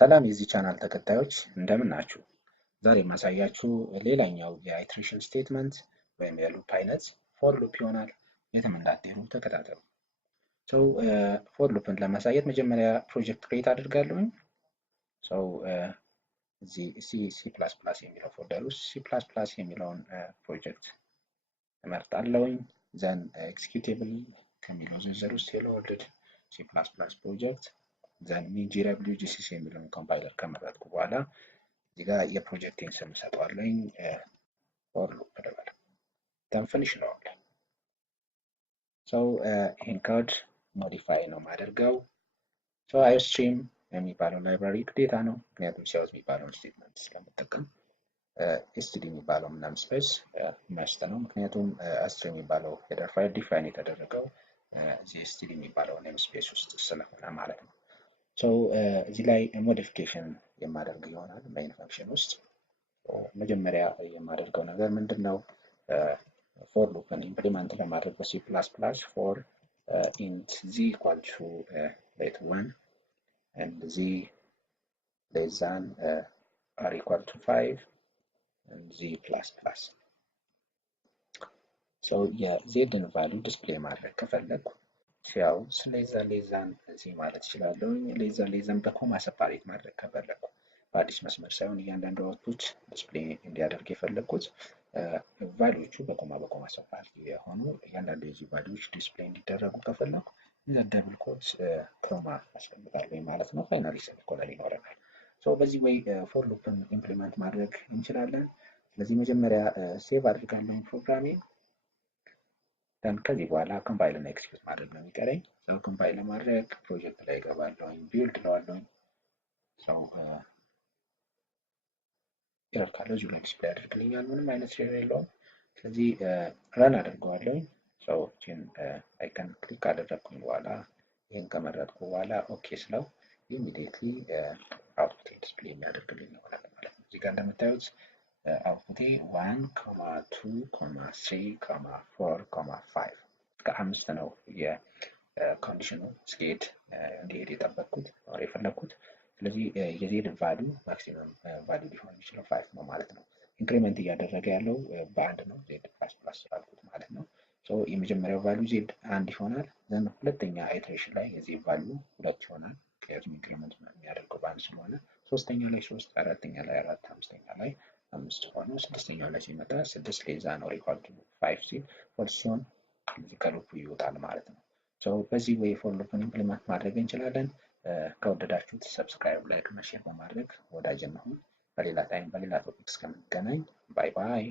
ሰላም የዚህ ቻናል ተከታዮች እንደምን ናችሁ? ዛሬ የማሳያችሁ ሌላኛው የኢትሬሽን ስቴትመንት ወይም የሉፕ አይነት ፎር ሉፕ ይሆናል። የትም እንዳትሄዱ ተከታተሉ። ፎር ሉፕን ለማሳየት መጀመሪያ ፕሮጀክት ክሬት አድርጋለሁኝ። እዚህ C++ የሚለው ፎልደር ውስጥ C++ የሚለውን ፕሮጀክት እመርጣለሁኝ። ዘን ኤክስኪዩቴብል ከሚለው ዝርዝር ውስጥ ሄሎ ወርልድ C++ ፕሮጀክት ዘን ሚንጂረብሊው ጂሲሲ የሚለውን ኮምፓይለር ከመረጥኩ በኋላ እዚህ ጋር የፕሮጀክቴን ስም ሰጠዋለኝ ፎር ሉፕ ልበል ዘን ፊኒሽ እለዋለሁ። ይህን ኮድ ሞዲፋይ ነው የማደርገው። አይኦስትሪም የሚባለው ላይብራሪ ግዴታ ነው፣ ምክንያቱም ሲያውዝ የሚባለውን ስቴትመንት ስለምጠቀም። ኤስቲዲ የሚባለው ምናምን ስፔስ መስት ነው፣ ምክንያቱም አስትሪም የሚባለው ሄደር ፋይል ዲፋይን የተደረገው እዚህ ኤስቲዲ የሚባለው ኔም ስፔስ ውስጥ ስለሆነ ማለት ነው። እዚህ ላይ ሞዲፊኬሽን የማደርግ ይሆናል ሜይን ፈንክሽን ውስጥ። መጀመሪያ የማደርገው ነገር ምንድን ነው? ፎር ሉፕን ኢምፕሊመንት ለማድረግ በሲ ፕላስ ፕላስ ፎር ኢንት ዚ ኢኳል ቱ ሌት 1 and z less than or equal to 5 and z plus plus. የዜድን ቫልዩ ዲስፕሌይ ማድረግ ከፈለኩ ያው ሌዛን እዚህ ማለት እችላለሁ። ሌዛን በኮማ ሰፓሬት ማድረግ ከፈለኩ በአዲስ መስመር ሳይሆን እያንዳንዱ አውትፑት ዲስፕሌይ እንዲያደርግ የፈለኩት ቫልዩዎቹ በኮማ ሰፓሬት የሆኑ እያንዳንዱ የዚህ ቫልዩዎች ዲስፕሌይ እንዲደረጉ ከፈለኩ ደብል ኮት ኮማ አስቀምጣለሁ ማለት ነው። ፋይናሊ ሴሚኮለን ይኖረናል። በዚህ ወይ ፎር ሉፕን ኢምፕሊመንት ማድረግ እንችላለን። ስለዚህ መጀመሪያ ሴቭ አድርጋለሁ ፕሮግራሜ። ከዚህ በኋላ ኮምፓይል እና ኤክስኪዩት ማድረግ ነው የሚቀረኝ። ኮምፓይል ለማድረግ ፕሮጀክት ላይ እገባለሁ፣ ቢልድ እለዋለሁ። ኤረር ካለ እዚሁ ላይ ዲስፕሌይ ያደርግልኛል፣ ምንም አይነት ኤረር የለውም። ስለዚህ ረን አድርገዋለሁ። ይህን አይከን ክሊክ ካደረግኩኝ በኋላ ይህን ከመረጥኩ በኋላ ኦኬ ስለው ኢሚዲየትሊ አውትፑት ዲስፕሌይ የሚያደርግልኝ ይሆናል ማለት ነው። እዚህ ጋር እንደምታዩት አውትፑቴ 1,2,3,4,5 እስከ 5 ነው የኮንዲሽኑ ስኬድ እንዲሄድ የጠበቅኩት የፈለግኩት። ስለዚህ የዜድ ቫልዩ ማክሲመም ቫልዩ ሊሆን የሚችለው 5 ነው ማለት ነው። ኢንክሪመንት እያደረገ ያለው በአንድ ነው፣ ዜድ ፕላስ ፕላስ ስላልኩት ማለት ነው። የመጀመሪያው ቫልዩ ዜድ 1 ይሆናል። ዘን ሁለተኛ ኢተሬሽን ላይ የዜድ ቫልዩ 2 ይሆናል፣ ምክንያቱም ኢንክሪመንት የሚያደርገው በአንድ ስለሆነ። ሶስተኛ ላይ 3፣ አራተኛ ላይ 4፣ አምስተኛ ላይ 5 ሆኖ ስድስተኛው ላይ ሲመጣ 6 ሌዛ ነው ኢኳል ቱ 5 ሲል ፎልስ ሲሆን እዚህ ከሉፑ ይወጣል ማለት ነው። በዚህ ወይ ፎር ሉፕን ኢምፕሊመንት ማድረግ እንችላለን። ከወደዳችሁት ሰብስክራይብ፣ ላይክ እና ሼር በማድረግ ወዳጅ እንሁን። በሌላ ታይም በሌላ ቶፒክ እስከምንገናኝ ባይ ባይ።